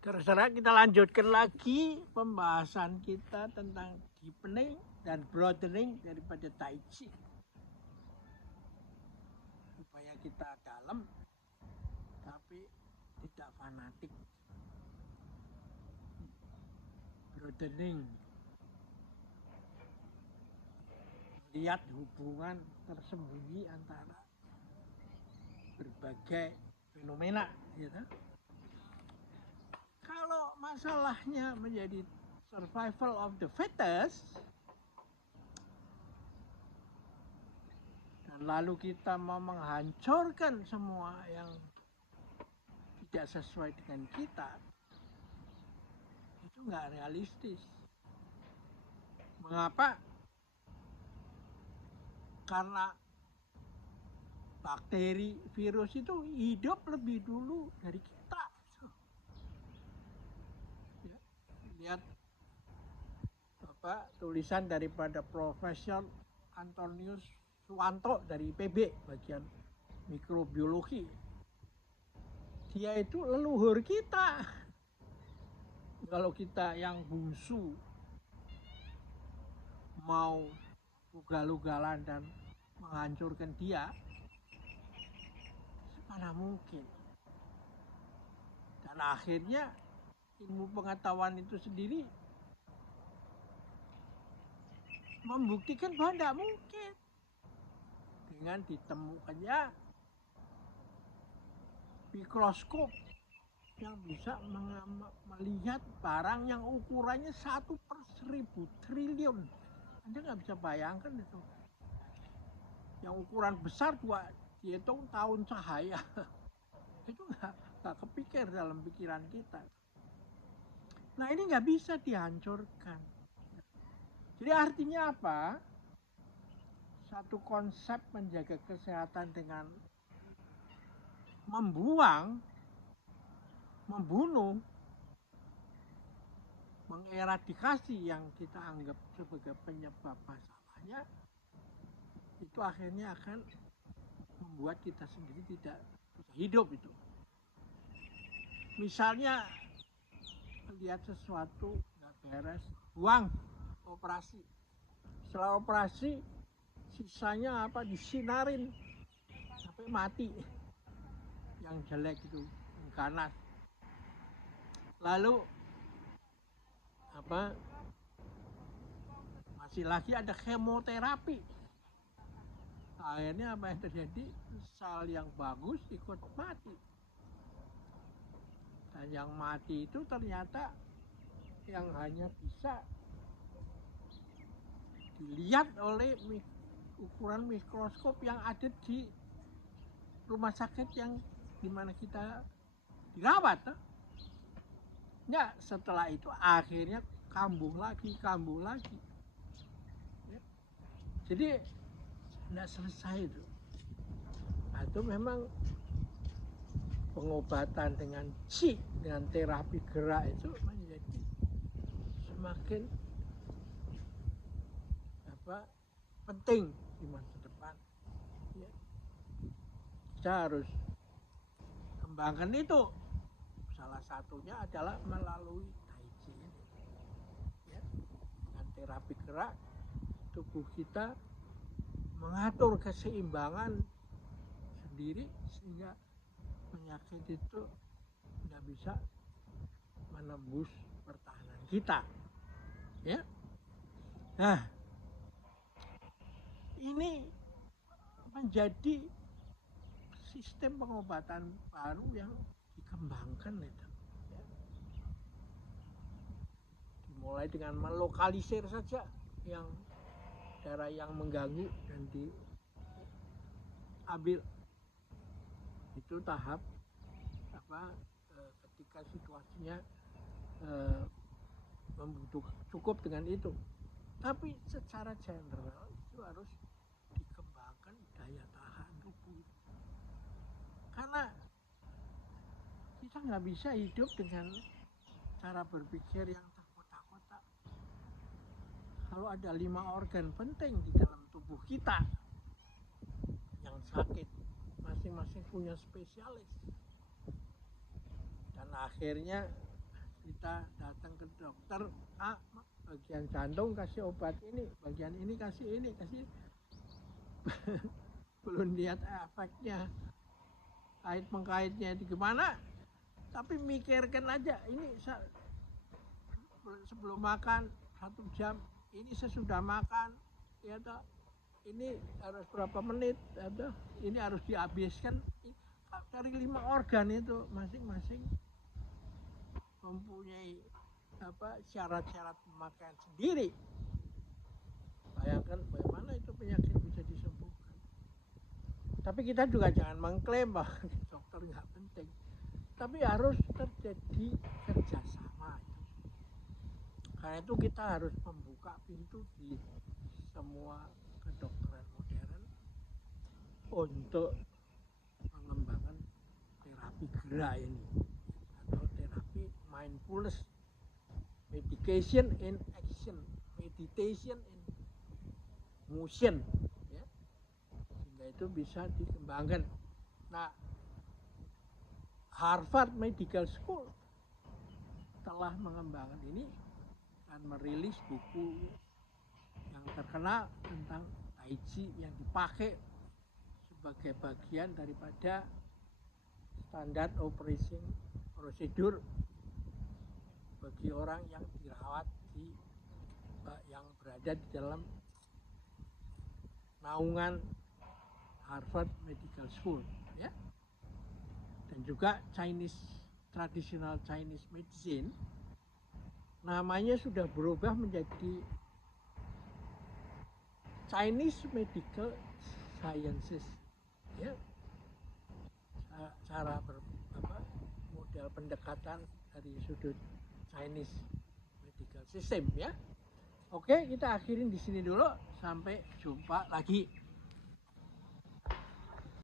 Saudara, kita lanjutkan lagi pembahasan kita tentang deepening dan broadening daripada Tai Chi. Supaya kita dalam, tapi tidak fanatik. Broadening. Lihat hubungan tersembunyi antara berbagai fenomena. Gitu. Kalau masalahnya menjadi survival of the fittest, dan lalu kita mau menghancurkan semua yang tidak sesuai dengan kita, itu nggak realistis. Mengapa? Karena bakteri, virus itu hidup lebih dulu dari kita. Ya, lihat tulisan daripada Profesor Antonius Suwanto dari IPB bagian mikrobiologi. Dia itu leluhur kita. Kalau kita yang bungsu mau ugal-ugalan dan menghancurkan dia, mana mungkin. Dan akhirnya ilmu pengetahuan itu sendiri membuktikan bahwa tidak mungkin. Dengan ditemukannya mikroskop yang bisa melihat barang yang ukurannya 1/1000 triliun. Anda nggak bisa bayangkan itu. Yang ukuran besar dihitung tahun cahaya. Itu nggak kepikir dalam pikiran kita. Nah, ini nggak bisa dihancurkan. Jadi artinya apa? Satu konsep menjaga kesehatan dengan membuang, membunuh, mengeradikasi yang kita anggap sebagai penyebab masalahnya, itu akhirnya akan membuat kita sendiri tidak bisa hidup itu. Misalnya lihat sesuatu nggak beres, buang, operasi. Setelah operasi sisanya disinarin sampai mati. Yang jelek itu, yang ganas. Lalu masih lagi ada kemoterapi. Akhirnya apa yang terjadi? Sel yang bagus ikut mati. Dan yang mati itu ternyata yang hanya bisa dilihat oleh ukuran mikroskop yang ada di rumah sakit yang dimana kita dirawat. Ya, setelah itu akhirnya kambuh lagi. Ya. Jadi tidak selesai itu. Nah, itu memang pengobatan dengan Qi, dengan terapi gerak itu menjadi semakin penting di masa depan. Ya. Kita harus kembangkan itu. Salah satunya adalah melalui Tai Chi ini. Ya. Dengan terapi gerak, tubuh kita mengatur keseimbangan sendiri sehingga penyakit itu tidak bisa menembus pertahanan kita. Ya. Nah, ini menjadi sistem pengobatan baru yang dikembangkan itu. Ya. Dimulai dengan melokalisir saja yang daerah yang mengganggu dan diambil. Itu tahap ketika situasinya membutuhkan, cukup dengan itu. Tapi secara general itu harus dikembangkan daya tahan tubuh. Karena kita nggak bisa hidup dengan cara berpikir yang terkotak-kotak. Kalau ada 5 organ penting di dalam tubuh kita yang sakit, masing-masing punya spesialis. Dan akhirnya kita datang ke dokter, bagian jantung kasih obat ini, bagian ini kasih belum lihat efeknya, kait mengkaitnya itu gimana, tapi mikirkan aja ini sebelum makan 1 jam, ini sesudah makan, ya toh, ini harus berapa menit, ya toh, ini harus dihabiskan. Dari 5 organ itu masing-masing mempunyai syarat-syarat pemakaian sendiri. Bayangkan bagaimana itu penyakit bisa disembuhkan. Tapi kita juga jangan mengklaim bahwa dokter nggak penting. Tapi harus terjadi kerjasama. Karena itu kita harus membuka pintu di semua kedokteran modern untuk mengembangkan terapi gerak ini, atau terapi mindfulness, meditation in action, meditation in motion, ya, sehingga itu bisa dikembangkan. Nah, Harvard Medical School telah mengembangkan ini dan merilis buku yang terkenal tentang Tai Chi yang dipakai sebagai bagian daripada standar operation prosedur bagi orang yang dirawat yang berada di dalam naungan Harvard Medical School, ya. Dan juga traditional Chinese medicine namanya sudah berubah menjadi Chinese Medical Sciences, ya. Cara model pendekatan dari sudut Chinese medical system, ya. Oke, kita akhirin di sini dulu, sampai jumpa lagi.